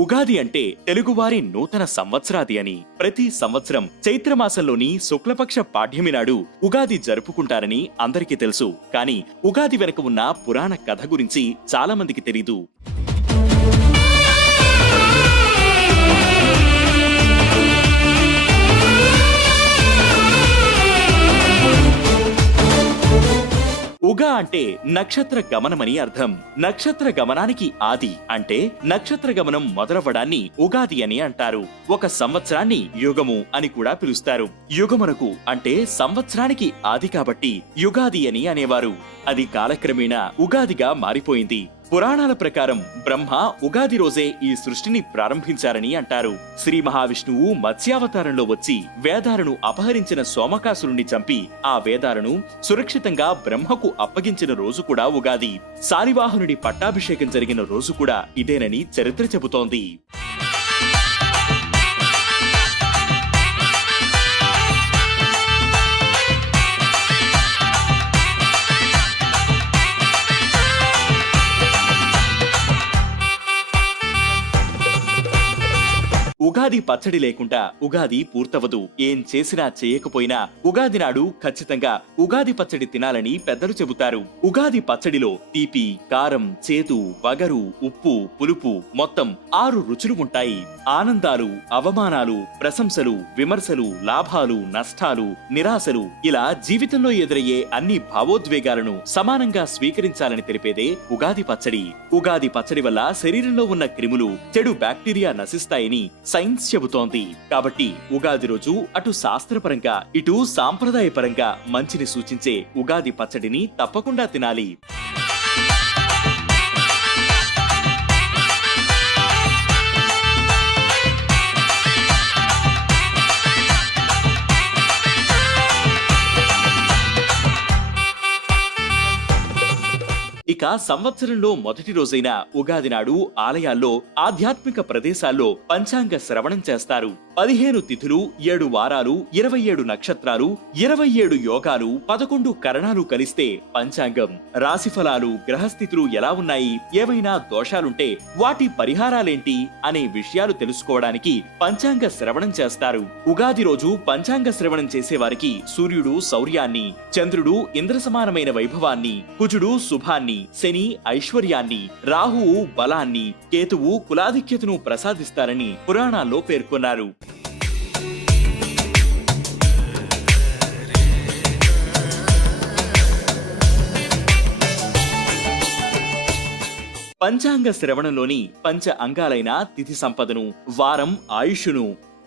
ఉగాది అంటే తెలుగువారి నూతన సంవత్సరాది అని. ప్రతి సంవత్సరం చైత్రమాసంలోని శుక్లపక్ష పాడ్యమి నాడు ఉగాది జరుపుకుంటారని అందరికీ తెలుసు. కానీ ఉగాది వెనుక ఉన్న పురాణ కథ గురించి చాలా మందికి తెలీదు. ఉగా అంటే నక్షత్ర గమనమని అర్థం. నక్షత్ర గమనానికి ఆది అంటే నక్షత్ర గమనం మొదలవ్వడాన్ని ఉగాది అని అంటారు. ఒక సంవత్సరాన్ని యుగము అని కూడా పిలుస్తారు. యుగమునకు అంటే సంవత్సరానికి ఆది కాబట్టి యుగాది అని అనేవారు. అది కాలక్రమేణా ఉగాదిగా మారిపోయింది. పురాణాల ప్రకారం బ్రహ్మ ఉగాది రోజే ఈ సృష్టిని ప్రారంభించారని అంటారు. శ్రీ మహావిష్ణువు మత్స్యావతారంలో వచ్చి వేదాలను అపహరించిన సోమకాసురుణ్ణి చంపి ఆ వేదాలను సురక్షితంగా బ్రహ్మకు అప్పగించిన రోజు కూడా ఉగాది. శాలివాహనుడి పట్టాభిషేకం జరిగిన రోజు కూడా ఇదేనని చరిత్ర చెబుతోంది. ఉగాది పచ్చడి లేకుండా ఉగాది పూర్తవదు. ఏం చేసినా చేయకపోయినా ఉగాది నాడు ఖచ్చితంగా ఉగాది పచ్చడి తినాలని పెద్దలు చెబుతారు. ఉగాది పచ్చడిలో తీపి, కారం, చేదు, వగరు, ఉప్పు, పులుపు మొత్తం 6 రుచులు ఉంటాయి. ఆనందాలు, అవమానాలు, ప్రశంసలు, విమర్శలు, లాభాలు, నష్టాలు, నిరాశలు ఇలా జీవితంలో ఎదురయ్యే అన్ని భావోద్వేగాలను సమానంగా స్వీకరించాలని తెలిపేదే ఉగాది పచ్చడి. ఉగాది పచ్చడి వల్ల శరీరంలో ఉన్న క్రిములు, చెడు బ్యాక్టీరియా నశిస్తాయని సైన్స్ చెబుతోంది. కాబట్టి ఉగాది రోజు అటు శాస్త్రపరంగా ఇటు సాంప్రదాయపరంగా మంచిని సూచించే ఉగాది పచ్చడిని తప్పకుండా తినాలి. ఇక సంవత్సరంలో మొదటి రోజైన ఉగాది నాడు ఆలయాల్లో, ఆధ్యాత్మిక ప్రదేశాల్లో పంచాంగ శ్రవణం చేస్తారు. 15 తిథులు, 7 వారాలు, 27 నక్షత్రాలు, 27 యోగాలు, 11 కరణాలు కలిస్తే పంచాంగం. రాశిఫలాలు, గ్రహస్థితులు ఎలా ఉన్నాయి, ఏవైనా దోషాలుంటే వాటి పరిహారాలేంటి అనే విషయాలు తెలుసుకోవడానికి పంచాంగ శ్రవణం చేస్తారు. ఉగాది రోజు పంచాంగ శ్రవణం చేసేవారికి సూర్యుడు శౌర్యాన్ని, చంద్రుడు ఇంద్రసమానమైన వైభవాన్ని, కుజుడు శుభాన్ని, శని ఐశ్వర్యాన్ని, రాహువు బలాన్ని, కేతువు కులాధిక్యతను ప్రసాదిస్తారని పురాణాల్లో పేర్కొన్నారు. పంచాంగ శ్రవణంలోని పంచ అంగాలైన తిథి సంపదను, వారం ఆయుషును,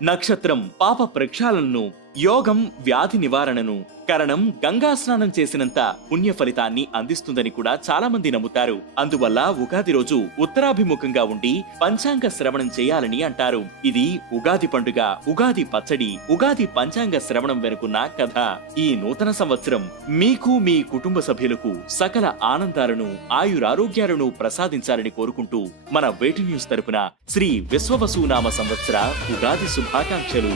నక్షత్రం పాప ప్రక్షాళనను, యోగం వ్యాధి నివారణను, కరణం గంగా స్నానం చేసినంత పుణ్య ఫలితాన్ని అందిస్తుందని కూడా చాలా మంది నమ్ముతారు. అందువల్ల ఉగాది రోజు ఉత్తరాభిముఖంగా ఉండి పంచాంగ శ్రవణం చేయాలని అంటారు. ఇది ఉగాది పండుగ, ఉగాది పచ్చడి, ఉగాది పంచాంగ శ్రవణం వెనుకున్న కథ. ఈ నూతన సంవత్సరం మీకు, మీ కుటుంబ సభ్యులకు సకల ఆనందాలను, ఆయురారోగ్యాలను ప్రసాదించాలని కోరుకుంటూ మన వేటి న్యూస్ తరపున శ్రీ విశ్వవసునామ సంవత్సర ఉగాది శుభాకాంక్షలు.